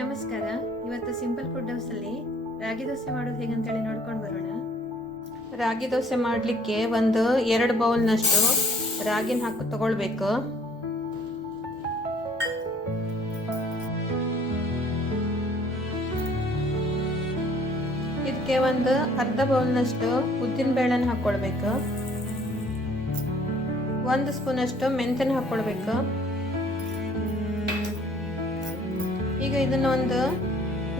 ನಮಸ್ಕಾರ. ಇವತ್ತು simple food ಹೌಸಲ್ಲಿ ರಾಗಿ ದೋಸೆ ಮಾಡೋದು ಹೇಗಂತೇಳಿ ನೋಡ್ಕೊಂಡು ಬರೋಣ. ರಾಗಿ ದೋಸೆ ಮಾಡಲಿಕ್ಕೆ ಒಂದು 2 ಬೌಲ್ನಷ್ಟು ರಾಗಿನ ತಗೊಳ್ಬೇಕು. ಇದಕ್ಕೆ ಒಂದು ಅರ್ಧ ಬೌಲ್ನಷ್ಟು ಉದ್ದಿನ ಬೇಳೆನ ಹಾಕ್ಕೊಳ್ಬೇಕು. 1 ಸ್ಪೂನಷ್ಟು ಮೆಂತ್ಯನ ಹಾಕ್ಕೊಳ್ಬೇಕು. ಈಗ ಇದನ್ನು ಒಂದು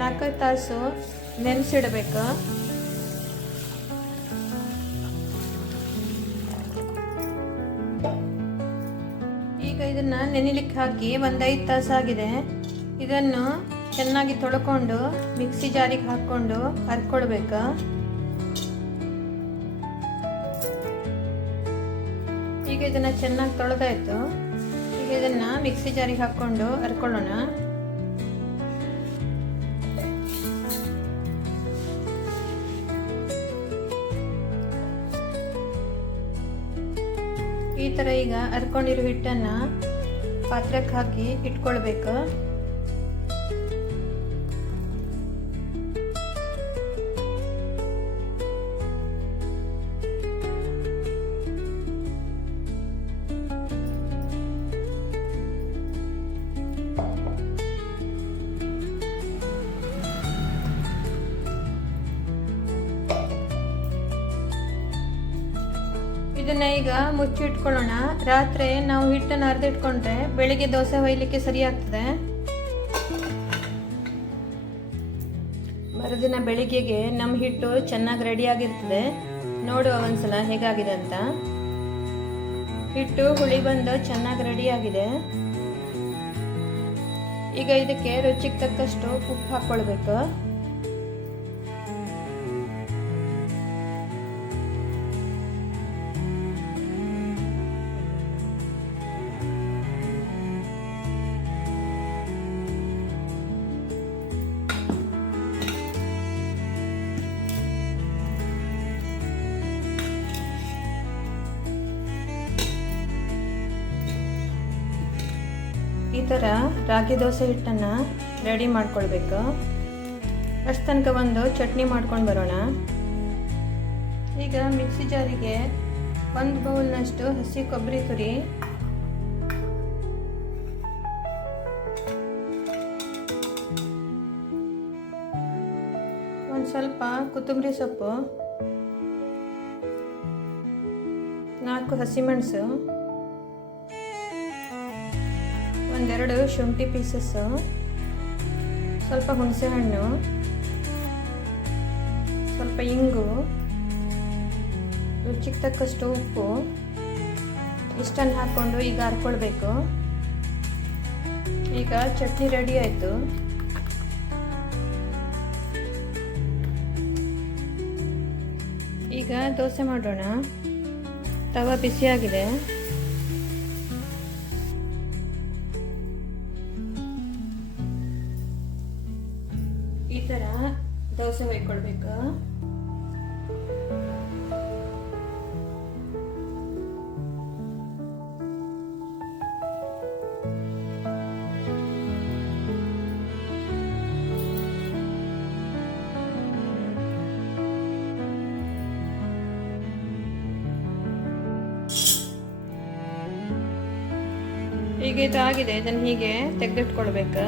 4 ತಾಸು ನೆನೆಸಿಡಬೇಕು. ಈಗ ಇದನ್ನ ನೆನೆಲಿಕ್ಕೆ ಹಾಕಿ ಒಂದು 5 ತಾಸು ಆಗಿದೆ. ಇದನ್ನು ಚೆನ್ನಾಗಿ ತೊಳ್ಕೊಂಡು ಮಿಕ್ಸಿ ಜಾರಿಗೆ ಹಾಕ್ಕೊಂಡು ಹರ್ಕೊಳ್ಬೇಕು. ಈಗ ಇದನ್ನ ಚೆನ್ನಾಗಿ ತೊಳೆದಾಯ್ತು. ಈಗ ಇದನ್ನ ಮಿಕ್ಸಿ ಜಾರಿಗೆ ಹಾಕ್ಕೊಂಡು ಹರ್ಕೊಳ್ಳೋಣ. ಈ ಥರ ಈಗ ಹರ್ಕೊಂಡಿರೋ ಹಿಟ್ಟನ್ನು ಪಾತ್ರೆಗೆ ಹಾಕಿ ಇಟ್ಕೊಳ್ಬೇಕು. ಇದನ್ನ ಈಗ ಮುಚ್ಚಿಟ್ಕೊಳ್ಳೋಣ. ರಾತ್ರಿ ನಾವು ಹಿಟ್ಟನ್ನು ಅರ್ದಿಟ್ಕೊಂಡ್ರೆ ಬೆಳಿಗ್ಗೆ ದೋಸೆ ಹೊಯ್ಲಿಕ್ಕೆ ಸರಿ ಆಗ್ತದೆ. ಮರುದಿನ ಬೆಳಿಗ್ಗೆಗೆ ನಮ್ಮ ಹಿಟ್ಟು ಚೆನ್ನಾಗಿ ರೆಡಿ ಆಗಿರ್ತದೆ. ನೋಡುವ ಒಂದ್ಸಲ ಹೇಗಾಗಿದೆ ಅಂತ. ಹಿಟ್ಟು ಹುಳಿ ಬಂದು ಚೆನ್ನಾಗಿ ರೆಡಿ ಆಗಿದೆ. ಈಗ ಇದಕ್ಕೆ ರುಚಿಗೆ ತಕ್ಕಷ್ಟು ಉಪ್ಪು ಹಾಕ್ಕೊಳ್ಬೇಕು. ಈ ಥರ ರಾಗಿ ದೋಸೆ ಹಿಟ್ಟನ್ನು ರೆಡಿ ಮಾಡ್ಕೊಳ್ಬೇಕು. ಅಷ್ಟು ತನಕ ಒಂದು ಚಟ್ನಿ ಮಾಡ್ಕೊಂಡು ಬರೋಣ. ಈಗ ಮಿಕ್ಸಿ ಜಾರಿಗೆ 1 ಬೌಲ್ನಷ್ಟು ಹಸಿ ಕೊಬ್ಬರಿ ತುರಿ, ಒಂದು ಸ್ವಲ್ಪ ಕೊತ್ತಂಬರಿ ಸೊಪ್ಪು, 4 ಹಸಿಮೆಣಸು, 1-2 ಶುಂಠಿ ಪೀಸಸ್ಸು, ಸ್ವಲ್ಪ ಹುಣಸೆ ಹಣ್ಣು, ಸ್ವಲ್ಪ ಇಂಗು, ರುಚಿಗೆ ತಕ್ಕಷ್ಟು ಉಪ್ಪು ಇಷ್ಟನ್ನು ಹಾಕ್ಕೊಂಡು ಈಗ ಹರ್ಕೊಳ್ಬೇಕು. ಈಗ ಚಟ್ನಿ ರೆಡಿ ಆಯಿತು. ಈಗ ದೋಸೆ ಮಾಡೋಣ. ತವ ಬಿಸಿಯಾಗಿದೆ. ಈ ಥರ ದೋಸೆ ಹೊಯ್ಕೊಳ್ಬೇಕು. ಈಗ ಇದಾಗಿದೆ. ಇದನ್ನು ಹೀಗೆ ತೆಗೆದಿಟ್ಕೊಳ್ಬೇಕು.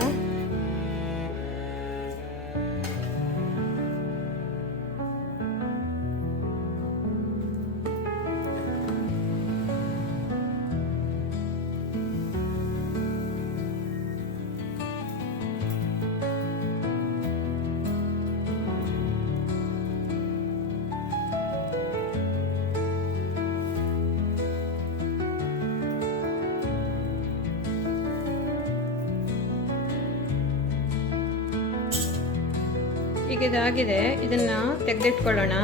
ಈಗ ಇದಾಗಿದೆ. ಇದನ್ನ ತೆಗೆದಿಟ್ಕೊಳ್ಳೋಣ.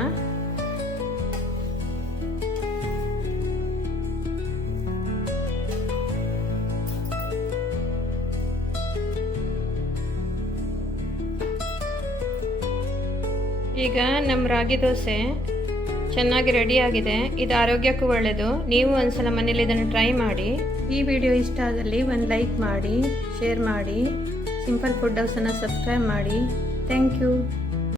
ಈಗ ನಮ್ಮ ರಾಗಿ ದೋಸೆ ಚೆನ್ನಾಗಿ ರೆಡಿ ಆಗಿದೆ. ಇದು ಆರೋಗ್ಯಕ್ಕೂ ಒಳ್ಳೆಯದು. ನೀವು ಒಂದ್ಸಲ ಮನೇಲಿ ಇದನ್ನು ಟ್ರೈ ಮಾಡಿ. ಈ ವಿಡಿಯೋ ಇಷ್ಟ ಆದಲ್ಲಿ ಒಂದು ಲೈಕ್ ಮಾಡಿ, ಶೇರ್ ಮಾಡಿ, ಸಿಂಪಲ್ ಫುಡ್ ಹೌಸನ್ನು ಸಬ್ಸ್ಕ್ರೈಬ್ ಮಾಡಿ. Thank you.